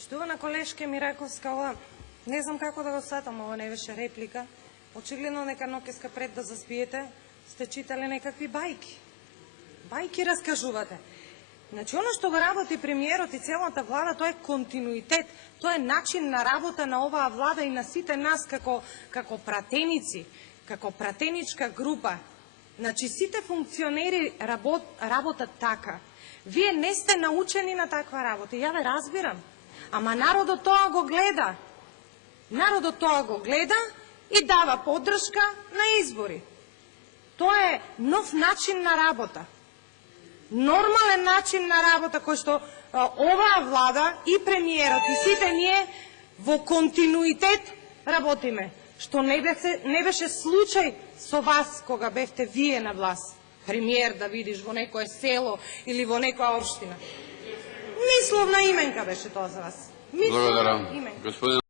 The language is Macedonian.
Почитувана колешке Мираковска, ова, не знам како да го сватам, ова не беше реплика. Очигледно нека ноќеска пред да заспиете, сте читале некакви бајки. Бајки раскажувате. Значи, оно што го работи премиерот и целата влада, тоа е континуитет, тоа е начин на работа на оваа влада и на сите нас како пратеници, како пратеничка група. Значи, сите функционери работат така. Вие не сте научени на таква работа. Ја ве разбирам. Ама народот тоа го гледа. Народот тоа го гледа и дава поддршка на избори. Тоа е нов начин на работа. Нормален начин на работа кој што оваа влада и премиерот и сите ние во континуитет работиме. Што не беше случај со вас кога бевте вие на власт. Премиер да видиш во некое село или во некоја општина. Мисловна именка беше тоа за вас. Благодарам.